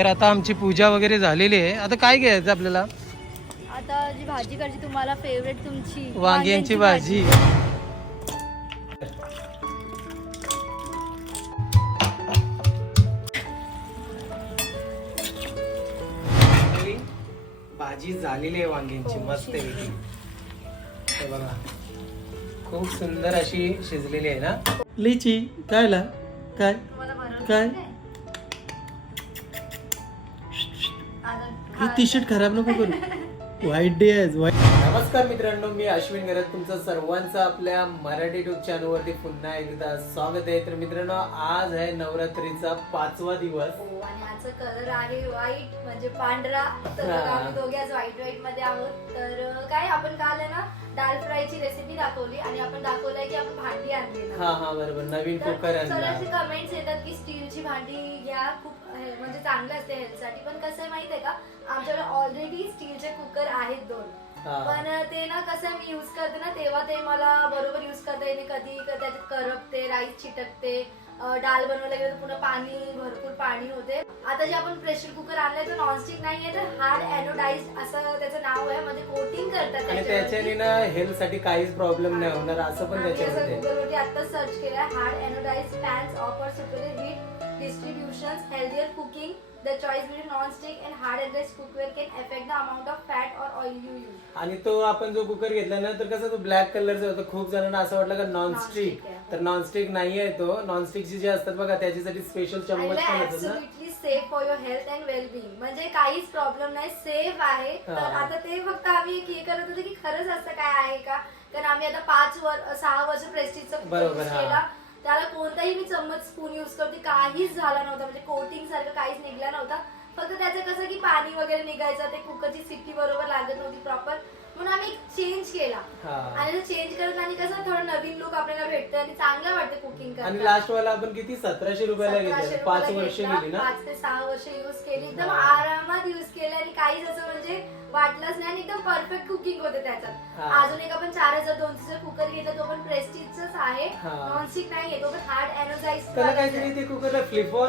तर आता आमची पूजा वगैरे झालेली आहे. आता काय घ्यायचं आपल्याला? आता जी भाजी करायची तुम्हाला फेवरेट तुमची वांग्यांची भाजी. भाजी झालेली आहे वांग्यांची मस्त आहे हे बघा. खूप सुंदर अशी शिजलेली आहे ना? लिची काय ला? काय? काय? ही टी शर्ट खराब नको करू. वाईट डे आहे वाईट नमस्कार मित्रांनो मी अश्विन गरज. तुमचं सर्वांचं आपल्या मराठी युट्यूब चॅनल वरती पुन्हा एकदा स्वागत आहे. तर मित्रांनो आज आहे नवरात्रीचा पाचवा दिवस. हो, आणि आजचा कलर आहे व्हाईट म्हणजे पांढरा. तर हा. आम्ही दोघे आज व्हाईट व्हाईटमध्ये आहोत. तर काय आपण काल आहे ना दाल फ्रायची रेसिपी दाखवली आणि आपण दाखवलंय की आपण भांडी आणली ना. हा हा बरोबर. नवीन कुकर आणला. असे कमेंट्स येतात की स्टीलची भांडी घ्या खूप हे- म्हणजे चांगलं असते हेल्थसाठी पण कसं आहे माहितीये का? आमच्याकडे ऑलरेडी स्टीलचे कुकर आहेत दोन. हा. पण ते ना कसं मी युज करते ना तेव्हा ते मला बरोबर युज करता येते. कधी क- त्याच्यात करपते राईस चिटकते. अं, डाळ बनवायला गेलं तर पुन्हा पाणी भरपूर पाणी होते. आता जे आपण प्रेशर कुकर आणलंय तर नॉनस्टिक नाही आहे तर हार्ड अॅनोडाइज असं त्याचं नाव आहे. म्हणजे कोटिंग करतात आणि. त्याच्याने ना हेल्थसाठी काहीच प्रॉब्लेम नाही होणार असं पण त्याच्यामध्ये. गुगलवरती आता सर्च केलं hard anodised pans offer superior heat distribution healthier cooking the choice between non stick and hard and cookware can affect the amount of fat or oil you use आणि तो आपण जो कुकर घेतला ना तर कसं तो ब्लॅक कलरचा होता. खूप जणांना असं वाटलं का नॉनस्टिक Non-stick आहे. तर नॉनस्टिक नाही आहे तो नॉनस्टिकचे जे असतात बघा त्याच्यासाठी स्पेशल चम्मच पण येतात ना. Absolutely safe for your health and wellbeing म्हणजे काहीच प्रॉब्लेम नाही सेफ आहे. तर हा. आता ते फक्त आम्ही एक हे करत होतो की खरंच असं काय आहे का? कारण आम्ही आता पाच वर सहा वर्ष प्रेस्टिजचा बरोबर, हा. केला. त्याला कोणताही मी चम्मच स्पून युज करते काहीच झाला नव्हता. म्हणजे कोटिंग सारखं काहीच निघला नव्हता. फक्त त्याचं कसं की पाणी वगैरे निघायचं ते कुकरची सिटी बरोबर लागत नव्हती प्रॉपर म्हणून आम्ही चेंज केला. हा. आणि चेंज करत आणि कसं थोडं नवीन लुक आपल्याला भेटतं आणि चांगलं वाटतं कुकिंग आणि लास्ट वाला आपण किती? सतराशे रुपयाला सतराशे घेतलं पाच रुपयाला वर्ष घेतला, गेली ना? पाच ते सहा वर्ष युज केली. एकदम हा. आरामात युज केलं आणि काहीच असं म्हणजे वाटलंच नाही आणि एकदम परफेक्ट कुकिंग होते त्याच्यात हा. अजून एक आपण चार हजार दोनशे कुकर घेतला तो पण प्रेस्टिजचाच आहे हा. नॉनस्टिक नाहीये तो पण हार्ड त्याला काहीतरी ते कुकरला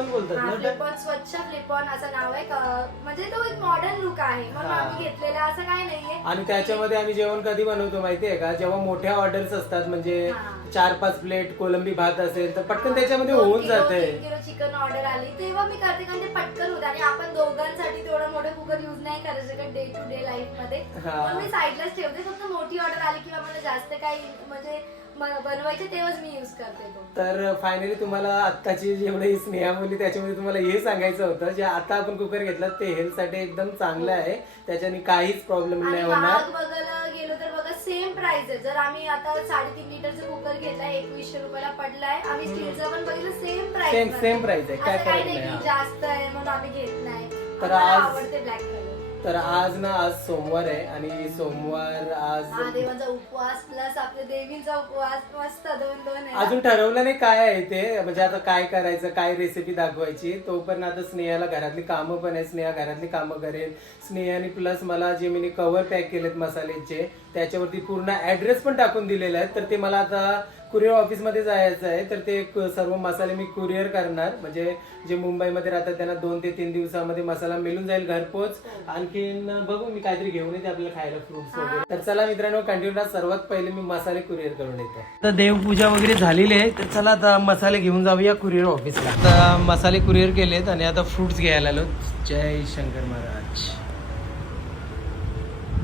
बोलतात ना त्या- फ्लिपॉन स्वच्छ फ्लिपॉन असं नाव आहे क- म्हणजे तो एक मॉडर्न लुक आहे म्हणून हा. आम्ही घेतलेला असं काय नाहीये आणि त्याच्यामध्ये आम्ही जेवण कधी बनवतो माहितीये का जेव्हा मोठ्या ऑर्डर्स असतात म्हणजे हा. चार पाच प्लेट कोलंबी भात असेल तर पटकन त्याच्यामध्ये होऊन जाते. तीन किलो चिकन ऑर्डर आली. तेव्हा मी करते कारण ते पटकन होतं आणि आपण दोघांसाठी तेवढं मोठं कुकर युज नाही करायचं शकत डे टू डे लाईफमध्ये. हा. म्हणून मी साईडलाच ठेवते. फक्त मोठी ऑर्डर आली किंवा मला जास्त काही म्हणजे बनवायचे तेव्हाच मी युज करते तो. तर फायनली तुम्हाला आत्ताची जेवढी स्नेहा बोलली त्याच्यामध्ये तुम्हाला हे सांगायचं होतं जे आता आपण कुकर घेतलं ते हेल्थसाठी एकदम चांगलं आहे. त्याच्याने काहीच प्रॉब्लेम आणि नाही होणार. महाग बघायला गेलो तर बघा सेम प्राइस आहे. जर आम्ही आता साडेतीन लिटरचा कुकर घेतलाय एकवीसशे रुपयाला पडलाय. आम्ही स्टीलचा पण बघितलं same price same same price आहे. काय असं काही फरक नाही नाही की हा. जास्त आहे म्हणून आम्ही घेत नाही. तर आम्हाला आज- आवडते ब्लॅक कलर तर आज ना आज सोमवार आहे आणि सोमवार आज महादेवाचा उपवास प्लस आपल्या देवीचा उपवास मस्त दोन दोन आहे. अजून ठरवलं नाही काय आहे ते. म्हणजे आता काय करायचं काय रेसिपी दाखवायची. तो पण आता स्नेहाला घरातली कामं पण आहे स्नेहा घरातली कामं करेल. स्नेहाने प्लस मला जे मी कव्हर पॅक केलेत मसाल्याचे त्याच्यावरती पूर्ण ऍड्रेस पण टाकून दिलेला आहे. तर ते मला आता कुरिअर ऑफिसमध्ये जायचं आहे. तर ते सर्व मसाले मी कुरिअर करणार. म्हणजे जे मुंबईमध्ये राहतात त्यांना दोन ते तीन दिवसामध्ये मसाला मिळून जाईल घरपोच. आणखीन बघू मी काहीतरी घेऊन येते आपल्याला खायला फ्रुट्स वगैरे. तर चला मित्रांनो कंटिन्यू सर्वात पहिले मी मसाले कुरिअर करून येतो. तर देवपूजा वगैरे झालेली आहे. तर चला आता मसाले घेऊन जाऊया कुरिअर ऑफिसला आता मसाले कुरिअर केलेत आणि आता फ्रुट्स घ्यायला आलो. जय शंकर महाराज.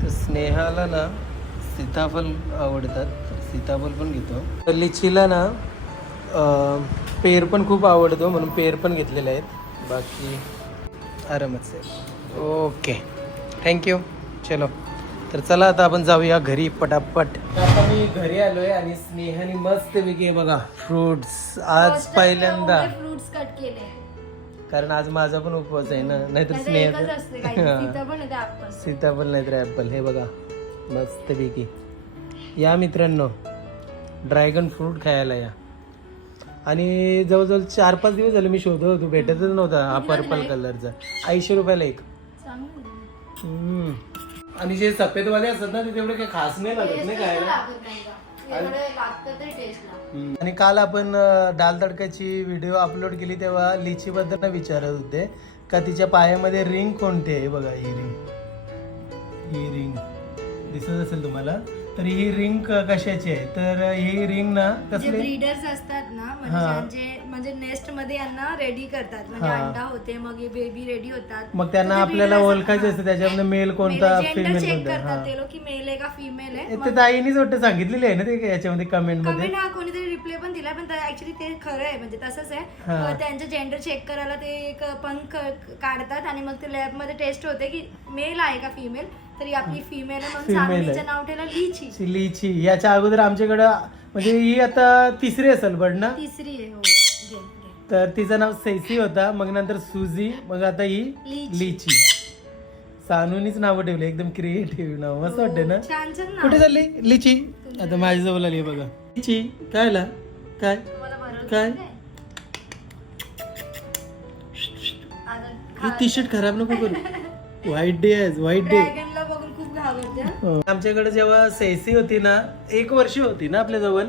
तर स्नेहाला ना सीताफळ आवडतात तर सीताफळ पण घेतो. तर लिचीला ना अं, पेर पण खूप आवडतो म्हणून पेर पण घेतलेले आहेत. बाकी आरामच आहे ओके. थँक्यू चलो. तर चला आता आपण जाऊया घरी पटापट. आता मी घरी आलोय आणि स्नेहाने मस्त वेगळे बघा फ्रुट्स आज पहिल्यांदा. फ्रुट्स कट केले. कारण आज माझा पण उपवास आहे ना नाहीतर स्नेहा सीताफळ नाहीतर ॲपल हे बघा. मस्तपैकी या मित्रांनो ड्रॅगन फ्रूट खायला या. आणि जवळजवळ चार पाच दिवस झाले मी शोधत होतो भेटतच नव्हता हा पर्पल कलरचा ऐंशी रुपयाला एक. हम्म. आणि जे सफेदवाले असतात ना ते तेवढे काही खास नाही लागत नाही खायला. हम्म. आणि काल आपण अं, दाल तडक्याची व्हिडिओ अपलोड केली तेव्हा लिची बद्दल विचारत होते. का तिच्या पायामध्ये रिंग कोणती आहे? बघा ही रिंग ही रिंग दिसत असेल तुम्हाला. तर ही रिंग कशाची आहे? तर ही रिंग ना जे कसली? ब्रीडर्स असतात ना हा. म्हणजे जे म्हणजे नेस्टमध्ये यांना रेडी करतात. म्हणजे हा. अंडा होते मग बेबी रेडी होतात. मग त्यांना आपल्याला ओळखायचं. असतं त्याच्यामध्ये मेल कोणता फिमेल कोणता करतात हा. ते लोक की मेल आहे का फिमेल आहे? ते मग ताईनीच वाटतं सांगितलेली आहे ना ते याच्यामध्ये कमेंटमध्ये? कमेंट हा कोणीतरी रिप्लाय पण दिला पण ऍक्च्युली ते खरं आहे म्हणजे तसंच आहे. हा. अं, त्यांचं जेंडर चेक करायला ते एक पंख काढतात आणि मग ते लॅबमध्ये टेस्ट होते की मेल आहे का फिमेल तरी आपली फिमेल आहे म्हणून Female आहे. सानवीचं नाव ठेवलं लिची. चिलीची याच्या अगोदर आमच्याकडं म्हणजे ही आता तिसरी असेल बड ना? तिसरी आहे हो. घे, घे. तर तिचं नाव सैसी होता मग नंतर सुजी मग आता ही लिची. लिची. सानूनीच नावं ठेवली एकदम क्रिएटिव्ह नाव. मस्त वाटते ना? हो, छान छान नाव. कुठे चालली? लिची. आता माझ्याजवळ आली बघा. लिची काय ला काय? तुम्हाला काय? नाही? आता ही खा- टी शर्ट खराब नको करू. व्हाईट डे आहे व्हाईट डे आमच्याकडे जेव्हा सैसी होती ना एक वर्ष होती ना आपल्या जवळ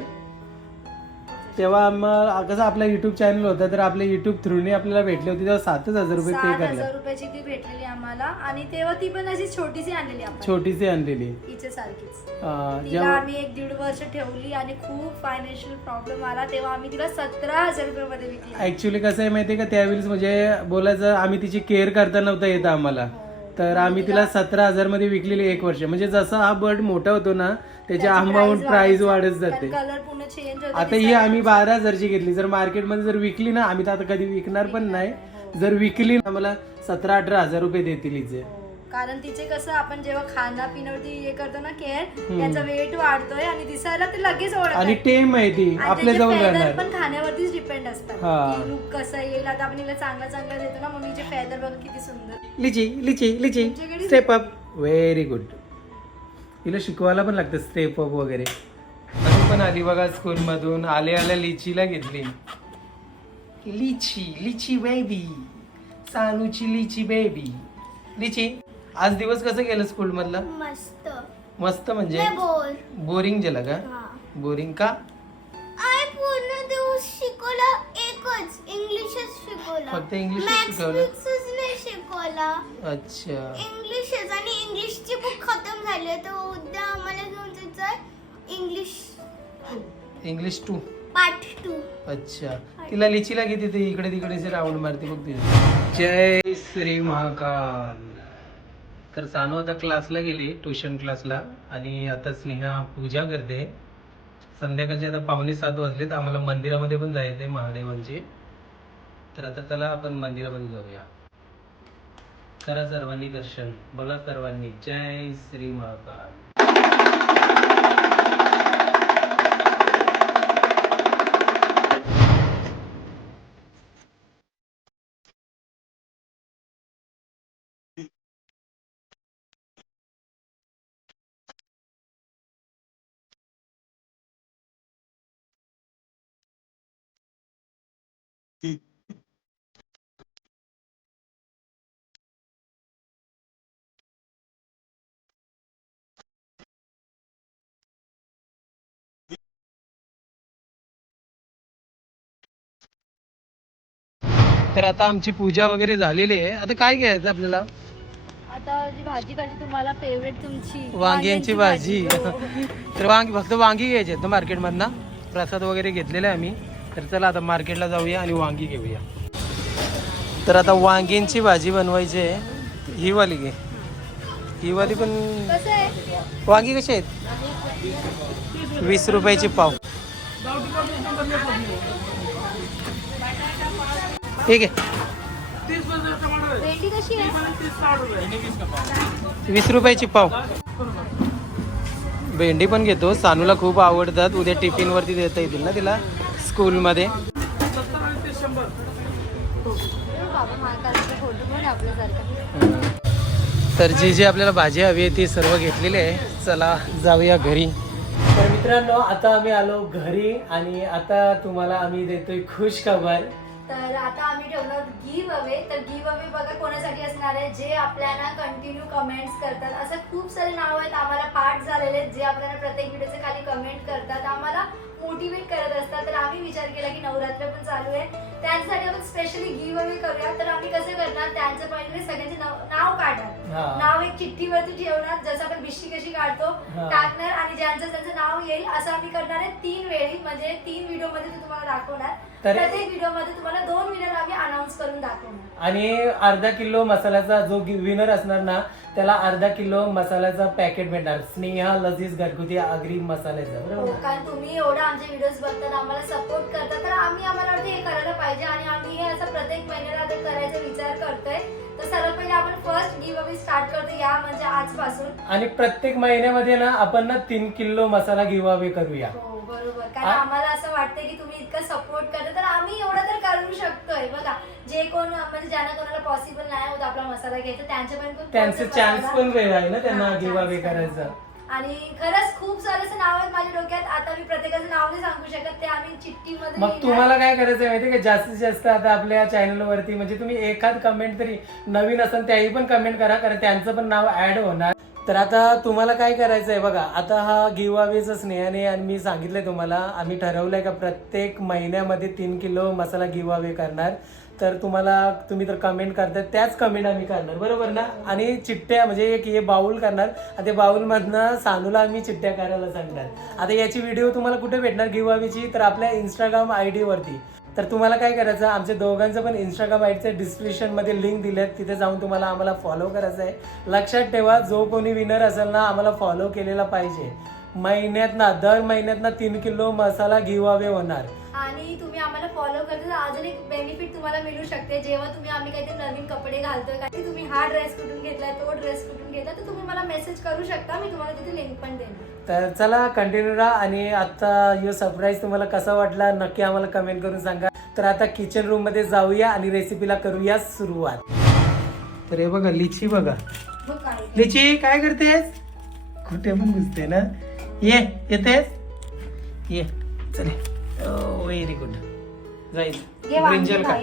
तेव्हा आम्हाला कसं आपला युट्यूब चॅनल होता तर आपल्या युट्यूब थ्रूने आपल्याला भेटली होती तेव्हा सातच हजार रुपये पे सात रुपयाची ती भेटलेली आम्हाला आणि तेव्हा ती पण अशी छोटीशी आणलेली आपण छोटीशी आणलेली. सारखीच. अं, तिला जेव्हा आम्ही एक दीड वर्ष ठेवली आणि खूप फायनान्शियल प्रॉब्लेम आला तेव्हा आम्ही तिला सतरा हजार रुपये मध्ये विकली. ऍक्च्युली कसं आहे माहितीये का त्यावेळेस म्हणजे बोलायचं आम्ही तिची केअर करता नव्हता येत आम्हाला. तर आम्ही तिला सतरा हजारमध्ये विकलेली एक वर्ष. म्हणजे जसा हा बर्ड मोठा होतो ना त्याच्या अमाऊंट प्राइस वाढत जाते. कलर पूर्ण चेंज होतो आता ही आम्ही बारा हजारची घेतली. जर मार्केटमध्ये जर विकली ना आम्ही तर आता कधी विकणार पण नाही. जर विकली ना मला सतरा अठरा हजार रुपये देतील हिचे. हो. कारण तिचे कसं आपण जेव्हा खाना पिण्यावरती हे करतो ना केअर त्याचा वेट वाढतोय आणि दिसायला ते लगेच आणि टेम आहे ती. आपल्या जवळ फेदर राहणार. पण खाण्यावरतीच डिपेंड असतात. हा. लुक कसं येईल. आता आपण हिला चांगला चांगला देतो ना मम्मीचे फेदर बघ किती सुंदर. लिची लिची लिची. तुमच्याकडे- स्टेप अप व्हेरी गुड तिला शिकवायला पण लागतं स्टेप अप वगैरे. आम्ही पण आली बघा स्कूल मधून आले आल्या लिचीला घेतली. लिची लिची बेबी सानूची लिची बेबी लिची आज दिवस कसं गेलं स्कूल मधला मस्त. मस्त म्हणजे? लय बोर. बोरिंग गेलं का? हा. बोरिंग का? आय पूर्ण दिवस शिकवलं एकच. इंग्लिशच शिकवलं. फक्त इंग्लिशच Maths शिकवलं? शिकवला अच्छा. इंग्लिशच आणि इंग्लिशची बुक खतम झाली आहे, तर उद्या आम्हाला घेऊन जायचं English English two part two अच्छा. तिला लिचीला किती ती. इकडे तिकडे राऊंड मारते बघ ती. जय श्री महाकाल. तर सानू आता क्लासला गेली ट्युशन क्लासला आणि आता स्नेहा पूजा करते. संध्याकाळचे आता पावणे सात वाजले तर आम्हाला मंदिरामध्ये पण जायचंय महादेवांचे. तर आता चला आपण मंदिरामध्ये जाऊया. करा सर्वांनी दर्शन बघा सर्वांनी. जय श्री महाकाल. तर आता आमची पूजा वगैरे झालेली आहे. आता काय घ्यायचं आपल्याला? आता जी भाजी कशी तुम्हाला फेवरेट तुमची वांग्यांची भाजी. तर वांगी फक्त वांगी घ्यायची आहेत ना मार्केटमधनं? प्रसाद वगैरे घेतलेला आहे आम्ही. तर चला आता मार्केटला जाऊया आणि वांगी घेऊया. तर आता वांग्यांची भाजी बनवायची आहे. ही वाली घे. ही वाली पण वांगी कशी आहेत? वीस रुपयाची पाव. ठीक आहे भेंडी कशी आहे? वीस रुपयाची पाव. भेंडी पण घेतो. सानूला खूप आवडतात. उद्या टिफिन वरती देता येतील ना तिला? स्कूलमध्ये. तर जी जी आपल्याला भाजी हवी आहे ती सर्व घेतलेली आहे. चला जाऊया घरी. तर मित्रांनो आता आम्ही आलो घरी आणि आता तुम्हाला आम्ही देतोय खुश खबर. तर आता आम्ही ठेवलं गिव अवे तर गिव अवे बघा कोणासाठी असणार आहे जे आपल्याला कंटिन्यू कमेंट्स करतात. असं खूप सारे नाव आहेत आम्हाला पाठ झालेले आहेत जे आपल्याला प्रत्येक व्हिडिओचे खाली कमेंट करतात. आम्हाला मोटिवेट करत असतात. तर आम्ही विचार केला की नवरात्र पण चालू आहे. त्या त्यांच्यासाठी आपण स्पेशली गिव अवे करूया. तर आम्ही कसं करणार? त्यांचं पहिले सगळ्यांचे नाव नाव काढणार. हा. नाव एक चिठ्ठीवरती ठेवणार. जसं आपण बिशी कशी काढतो. टाकणार आणि ज्यांचं त्यांचं नाव येईल असं आम्ही करणार आहे तीन वेळी. म्हणजे तीन व्हिडिओमध्ये तुम्हाला दाखवणार. प्रत्येक व्हिडिओमध्ये तुम्हाला दोन विनर आम्ही अनाऊन्स करून दाखवणार. आणि अर्धा किलो मसाल्याचा जो विनर असणार ना त्याला अर्धा किलो मसाल्याचा पॅकेट भेटणार. स्नेहा लजीज घरगुती आगरी मसाल्याचा. हो, कारण तुम्ही एवढं आमचे व्हिडिओज बघतात आम्हाला सपोर्ट करता. तर आम्ही आम्हाला वाटतं हे करायला पाहिजे. आणि आम्ही हे असं प्रत्येक महिन्याला आता करायचा विचार करतोय. तर सर्वात पहिले आपण फर्स्ट गिव अवे स्टार्ट करतो या म्हणजे आजपासून. आणि प्रत्येक महिन्यामध्ये ना आपण ना तीन किलो मसाला गिवावे करूया. हो बरोबर. कारण आ- आम्हाला असं वाटतं की तुम्ही इतकं सपोर्ट करता तर आम्ही एवढं तर करू शकतोय. बघा जे कोण म्हणजे ज्यांना कोणाला पॉसिबल नाही होत आपला मसाला घ्यायचा त्यांचे पण खूप त्यांचे चान्स. पण वेळ आहे ना त्यांना हा, chance पण. करायचं. आणि खरंच खूप सारे असं नाव आहेत माझ्या डोक्यात. आता मी प्रत्येकाचं नाव नाही सांगू शकत ते आम्ही चिठ्ठीमध्ये मग. तुम्हाला काय करायचं माहिती का? जास्तीत जास्त आता आपल्या चॅनल वरती म्हणजे तुम्ही एखाद कमेंट तरी नवीन असाल त्याही पण कमेंट करा कारण त्यांचं पण नाव ऍड होणार. तर आता तुम्हाला काय करायचं आहे बघा आता हा गिवावेचा स्नेहाने आणि मी सांगितलंय तुम्हाला आम्ही ठरवलंय का प्रत्येक महिन्यामध्ये तीन किलो मसाला गिवावे करणार. तर तुम्हाला तुम्ही तर कमेंट करताय त्याच कमेंट आम्ही करणार बरोबर ना? आणि चिठ्ठ्या म्हणजे एक हे बाउल करणार. आणि ते बाऊलमधनं सानूला आम्ही चिठ्ठ्या करायला सांगणार. आता याची व्हिडिओ तुम्हाला कुठे भेटणार गिवावीची तर आपल्या इंस्टाग्राम आय डीवरती तर तुम्हाला काय करायचं आमच्या दोघांचं पण इंस्टाग्राम आयडीच्या डिस्क्रिप्शनमध्ये लिंक दिलेत तिथे जाऊन तुम्हाला आम्हाला फॉलो करायचं आहे. लक्षात ठेवा जो कोणी विनर असेल ना आम्हाला फॉलो केलेला पाहिजे. महिन्यात ना दर महिन्यात ना तीन किलो मसाला गिवावे होणार. आणि तुम्ही आम्हाला फॉलो करता अजून एक बेनिफिट तुम्हाला मिळू शकते. जेव्हा तुम्ही आम्ही काहीतरी नवीन कपडे घालतोय काही तुम्ही हा ड्रेस कुठून घेतलाय तो ड्रेस कुठून घेतला तर तुम्ही मला मेसेज करू शकता. मी तुम्हाला तिथे लिंक पण देणार तर चला कंटिन्यू राहा आणि आता यो सरप्राईज तुम्हाला कसा वाटला नक्की आम्हाला कमेंट करून सांगा. तर आता किचन रूममध्ये जाऊया आणि रेसिपीला करूया सुरुवात. तर हे बघा लिची बघा. लिची काय करतेस? कुठे पण घुसते ना. ये येतेस? ये चले व्हेरी गुड जाईल ब्रिंजल का.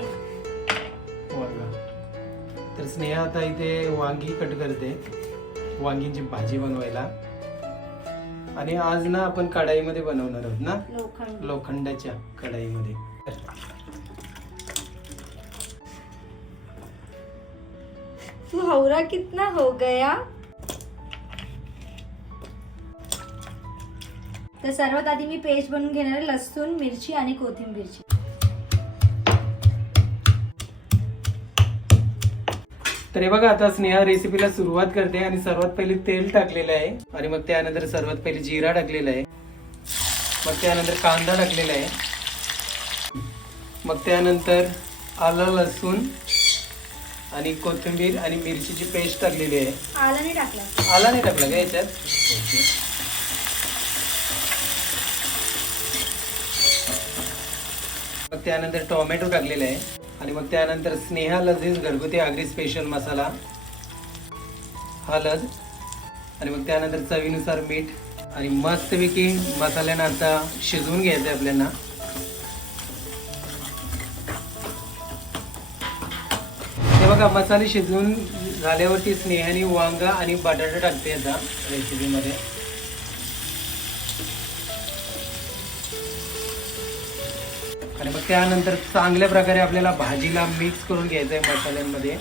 वांगा. तर स्नेहा आता इथे वांगी कट करते. वांगीची भाजी बनवायला. आणि आज ना आपण कढाईमध्ये बनवणार आहोत ना? लोखंड. लोखंडाच्या कढाईमध्ये. तू हवरा कितना हो गया? तर सर्वात आधी मी पेस्ट बनवून घेणार आहे लसूण मिरची आणि कोथिंबीरची तर हे बघा आता स्नेहा रेसिपीला सुरुवात करते आणि सर्वात पहिले तेल टाकलेलं आहे. आणि मग त्यानंतर सर्वात पहिले जिरा टाकलेला आहे. मग त्यानंतर कांदा टाकलेला आहे. मग त्यानंतर आलं लसूण आणि कोथिंबीर आणि मिरचीची पेस्ट टाकलेली आहे. आलं नाही टाकलं. आला नाही टाकला का याच्यात? त्यानंतर टोमॅटो टाकलेला आहे. आणि मग त्यानंतर स्नेहा लजीज घरगुती आगरी स्पेशल मसाला हळद आणि मग त्यानंतर चवीनुसार मीठ आणि मस्तपैकी मसाल्यानं आता शिजवून घ्यायचं आहे आपल्याला. हे बघा मसाले शिजवून झाल्यावरती स्नेहाने वांगा आणि बटाटा टाकते आता रेसिपीमध्ये आणि मग त्यानंतर चांगल्या प्रकारे आपल्याला भाजीला मिक्स करून घ्यायचं आहे मसाल्यांमध्ये.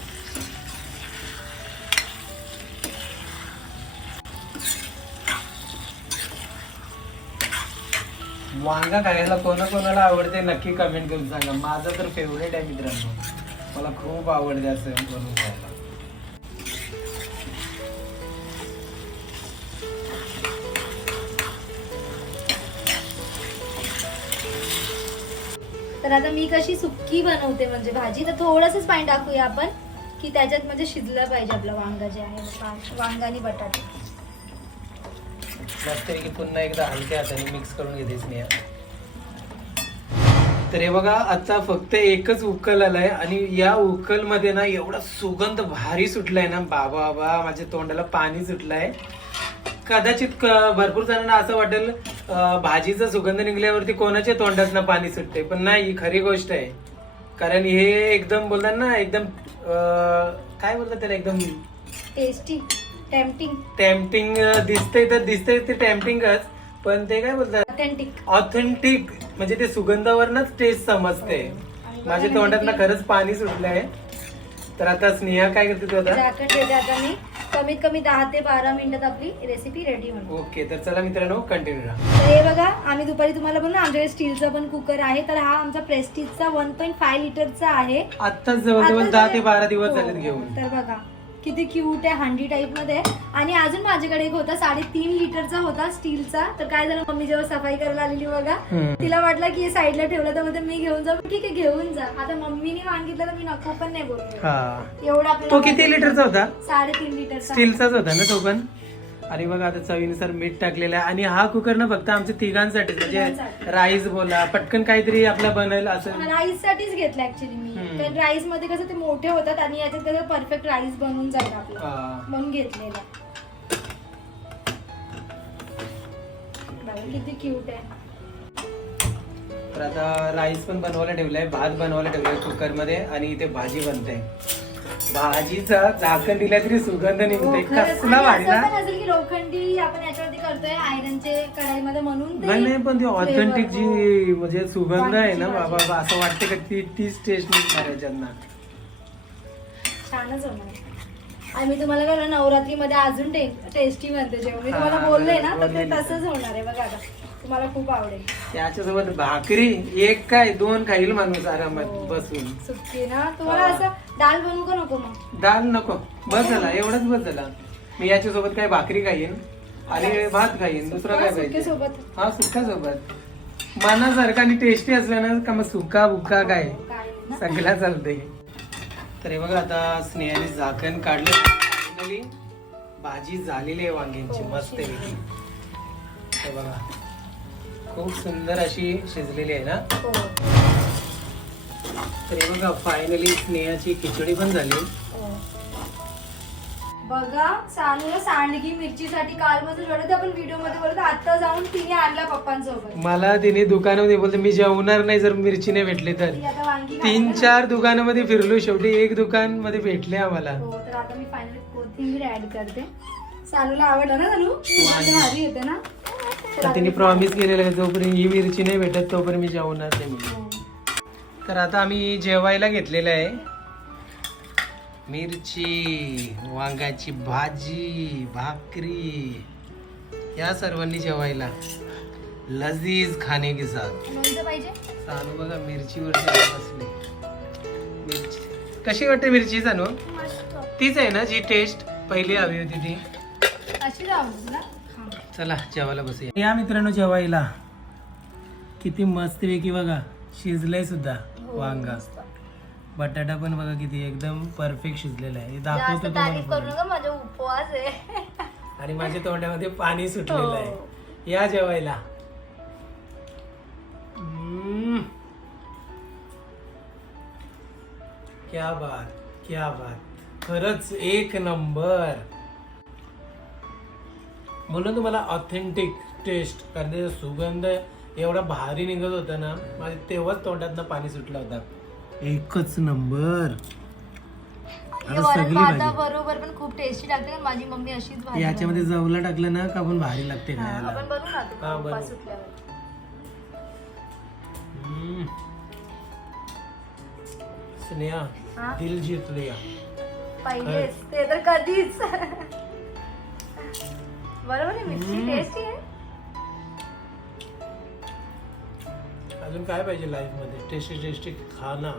वांगा खायला कोणाकोणाला आवडते नक्की कमेंट करून सांगा. माझं तर फेवरेट आहे मित्रांनो. मला खूप आवडते असं बनवून खायला. तर आता मी कशी सुक्की बनवते म्हणजे भाजी तर थोडंसंच पाणी टाकूया आपण की त्याच्यात म्हणजे शिजलं पाहिजे आपलं वांगा जे आहे वांगा आणि बटाटे मस्तपैकी पुन्हा एकदा हलक्या हाताने मिक्स करून घेते स्नेहा. तर हे बघा आता फक्त एकच उकल आलाय आणि या उकलमध्ये ना एवढा सुगंध भारी सुटलाय ना. बाबा बाबा माझ्या तोंडाला पाणी सुटलंय. कदाचित भरपूर जणांना असं वाटेल भाजीचा सुगंध निघल्यावरती कोणाच्या तोंडात ना पाणी सुटते पण नाही ही खरी गोष्ट आहे. कारण हे एकदम बोलतात ना एकदम अं, काय बोलतात त्याला एकदम? टेस्टी टेम्पटिंग टेम्पटिंग दिसते तर दिसते ते टेम्पटिंगच पण ते काय बोलतात? ऑथेंटिक ऑथेंटिक म्हणजे ते सुगंधावरनच टेस्ट समजते माझ्या तोंडात खरंच पाणी सुटलंय. तर आता स्नेहा काय करते तू आता? झाकण आता मी. कमीत कमी दहा ते बारा मिनिटात आपली रेसिपी रेडी होईल ओके तर चला मित्रांनो कंटिन्यू राहा. तर हे बघा आम्ही दुपारी तुम्हाला बोललो आमच्याकडे स्टीलचा पण कुकर आहे. तर हा आमचा प्रेस्टिजचा वन पॉईंट फाय लिटरचा आहे. आत्ताच जवळजवळ आता दहा ते बारा दिवस हो, झालेत घेऊन. तर बघा. किती क्यूट आहे हंडी टाईपमध्ये. आणि अजून माझ्याकडे एक होता साडेतीन लिटरचा होता स्टीलचा तर काय झालं मम्मी जेव्हा सफाई करायला आलेली बघा. तिला वाटलं की साईडला ठेवलं तर म्हणते मी घेऊन जाऊ. ठीक आहे घेऊन जा. आता मम्मीने मागितलं तर मी नको पण नाही बोललो हा. एवढा तो किती लिटरचा होता? साडेतीन लिटरचा. स्टीलचाच होता ना तो पण? आणि बघा आता चवीनुसार मीठ टाकलेलं आहे. आणि हा कुकर ना फक्त आमच्या तिघांसाठी म्हणजे तिघांसाठी. राईस बोला पटकन काहीतरी आपला बनेल असं. राईस साठीच घेतला ऍक्च्युली. कारण राईसमध्ये कसं ते मोठे होतात आणि याच्यात कसं परफेक्ट राईस बनून जाईल आपला. हा. म्हणून घेतलेला. बघा किती क्यूट आहे. तर आता राईस पण बनवायला ठेवलाय भात बनवायला ठेवलाय कुकरमध्ये आणि इथे भाजी बनते. भाजीचा झाकण दिल्या तरी सुगंध हो, निघते खरंच. कसला आणि भारी असं ना? पण असेल की लोखंडी आपण याच्यावरती करतोय आयरनचे कढाईमध्ये म्हणून ते नाही नाही पण ती ऑथेंटिक जी हो. म्हणजे सुगंध आहे ना बाबा. असं वाटतं का ती तीच टेस्ट निघणार याच्यातना छानच होणार आहे. आणि मी तुम्हाला काय नवरात्रीमध्ये अजून टेस्टी म्हणते जेव्हा मी हा, तुम्हाला बोलले ना तर ते बोललेली. तसंच होणार आहे बघा आता तुम्हाला खूप आवडेल त्याच्यासोबत भाकरी एक काय दोन खाईल माणूस आरामात हो. बसून सुट्टी ना तुम्हाला हा. असं डाल बनवू का नको मग दाल नको बस झाला एवढंच बस झाला मी याच्यासोबत काय भाकरी खाईन आणि भात खाईन दुसरं काय पाहिजे? सोबत. हा सुक्का सोबत. मनासारखा आणि टेस्टी असला ना का मग सुका बुक्का काय काय ना. सगळा चालतंय. तर हे बघा आता स्नेहाने झाकण काढलं. फायनली भाजी झालेली आहे वांग्यांची हो, मस्त शिजली. हे बघा. खूप सुंदर अशी शिजलेली आहे ना? हो. तर हे बघा फायनली स्नेहाची खिचडी पण झाली. हो. बघा सानूला सांडगी मिरचीसाठी काल मध्ये रडत आपण व्हिडिओमध्ये बोलत आता जाऊन तिने आणला पप्पांसोबत. मला तिने दुकानामध्ये बोलते मी जेवणार नाही जर मिरची नाही भेटली तर. ती आता वांगी तीन ना. चार दुकानामध्ये फिरलो शेवटी एक दुकानमध्ये भेटले आम्हाला. हो तर आता मी फायनली कोथिंबीर ऍड करते. सानूला आवडलं ना सानू? भारी ना? तर तर आता तिने मी- प्रॉमिस केलेलं आहे जोपर्यंत ही मिरची नाही भेटत तोपर्यंत मी जेवणार नाही म्हणून. हो. तर आता आम्ही जेवायला घेतलेलं आहे. मिरची वांगाची भाजी भाकरी या सर्वांनी जेवायला लजीज खाणे के साथ सानू बघा मिरचीवरती बसले मिरची. कशी वाटते मिरची सानू? मस्त. तीच आहे ना जी टेस्ट पहिली हवी होती ती? हा. चला जेवायला बसूया. या मित्रांनो जेवायला. किती मस्तपैकी बघा शिजलंय सुद्धा हो, वांगा. मस्त. बटाटा पण बघा किती एकदम परफेक्ट शिजलेला आहे. हे दाखवतो तारीफ करू तुम्हाला नका माझा उपवास आहे. आणि माझ्या तोंडामध्ये पाणी सुटलेलं हो. आहे या जेवायला. क्या बात क्या बात. खरंच एक नंबर. म्हणून तुम्हाला ऑथेंटिक टेस्ट कारण त्याचा सुगंध एवढा भारी निघत होता ना माझ्या तेव्हाच तोंडातनं पाणी सुटलं होता. एकच नंबर हे आता वरण सगळी भाता भाजी बरोबर पण खूप टेस्टी लागते कारण माझी मम्मी अशीच भाजी याच्यामध्ये जवला टाकलं ना का पण भारी लागते बनवते. हा, खायला आपण बनवू ना आता हा, उपवास बनवू. सुटल्यावर हम्म. स्नेहा हा? दिल जीत लिया पहिलेच ते तर कधीच बरोबर आहे मिरची. टेस्टी आहे अजून काय पाहिजे लाईफमध्ये? टेस्टी टेस्टी खाना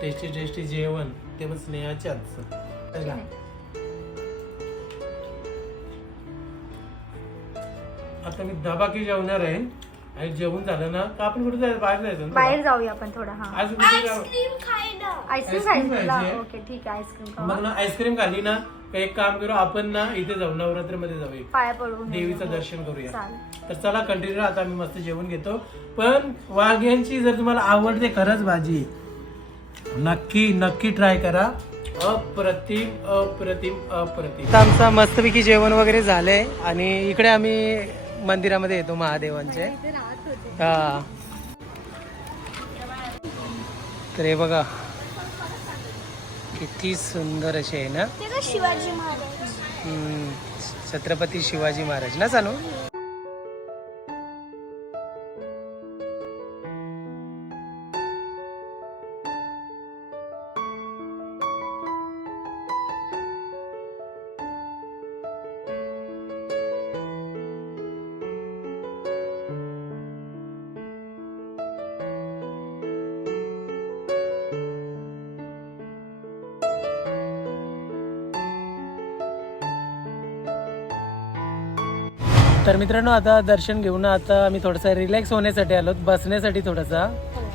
टेस्टी टेस्टी जेवण ते पण स्नेहाच्या. आता मी दबाकी जेवणार आहे आणि जेवण झालं ना का आपण कुठे जायचं? बाहेर जायचं बाहेर जाऊया आपण थोडं हा. आज कुठे जाऊ? आईस्क्रीम खायला. आईस्क्रीम? ओके ठीक आहे आईस्क्रीम मग ना आईस्क्रीम खाल्ली ना का एक काम करू आपण ना इथे जाऊ नवरात्रमध्ये जाऊया पाया पडून देवीचं दर्शन करूया. चालेल. तर चला कंटिन्यू आता आम्ही मस्त जेवण घेतो. पण वाघ्यांची जर तुम्हाला आवडते खरंच भाजी नक्की नक्की ट्राय करा. अप्रतिम अप्रतिम अप्रतिम. आमचा मस्तपैकी जेवण वगैरे झालंय आणि इकडे आम्ही मंदिरामध्ये येतो महादेवांचे. इथे राहत होते. हा. तर हे बघा किती सुंदर असे आहे ना? शिवाजी महाराज. छत्रपती शिवाजी महाराज ना चालू? तर मित्रांनो आता दर्शन घेऊन आता आम्ही थोडासा रिलॅक्स होण्यासाठी आलो. बसण्यासाठी थोडासा.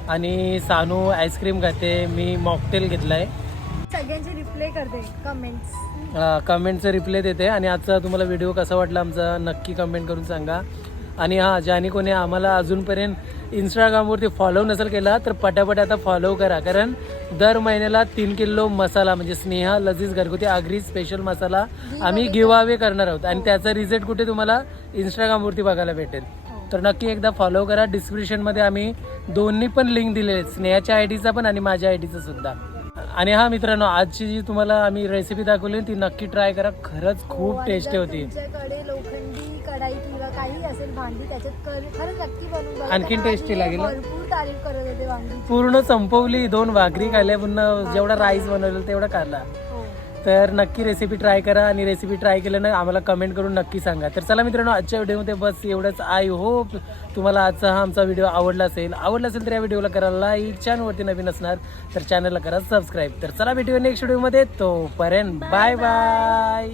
आणि सानू आईस्क्रीम खाते. मी मॉकटेल घेतलाय. सगळ्यांचे रिप्लाय करते. कमेंट्स कमेंटचं रिप्लाय देते. आणि आजचा तुम्हाला व्हिडिओ कसा वाटला आमचा नक्की कमेंट करून सांगा. आणि हां ज्याने कोणी आम्हाला अजूनपर्यंत इंस्टाग्रामवरती फॉलो नसेल केला तर पटापट आता फॉलो करा. कारण दर महिन्याला तीन किलो मसाला म्हणजे स्नेहा लजीज घरगुती आगरी स्पेशल मसाला आम्ही गिव अवे करणार आहोत. आणि त्याचा रिझल्ट कुठे तुम्हाला इंस्टाग्रामवरती बघायला भेटेल. तर नक्की एकदा फॉलो करा. डिस्क्रिप्शनमध्ये आम्ही दोन्ही पण लिंक दिलेले आहेत. स्नेहाच्या आय डीचा पण आणि माझ्या आय डीचा सुद्धा. आणि हा मित्रांनो आजची जी तुम्हाला आम्ही रेसिपी दाखवली ती नक्की ट्राय करा. खरंच खूप टेस्टी होती. तुमच्याकडे लोखंडी कढाई किंवा काही असेल भांडी त्याच्यात कर- खरंच नक्की बनवून बघा. आणखीन tasty लागेल ना? भरपूर तारीफ करत होते भांडी पूर्ण संपवली दोन भाकरी खाल्ल्या पुन्हा जेवढा राईस बनवलेला तेवढा खाल्ला. हो. तर नक्की रेसिपी ट्राय करा आणि रेसिपी ट्राय केल्यानं आम्हाला कमेंट करून नक्की सांगा. तर चला मित्रांनो आजच्या व्हिडिओमध्ये बस एवढंच. आय होप तुम्हाला आजचा हा आमचा व्हिडिओ आवडला असेल. आवडला असेल तर या व्हिडिओला करा लाईक चॅनलवरती नवीन असणार तर चॅनलला करा सबस्क्राईब तर चला भेटूया नेक्स्ट व्हिडिओमध्ये तोपर्यंत बाय बाय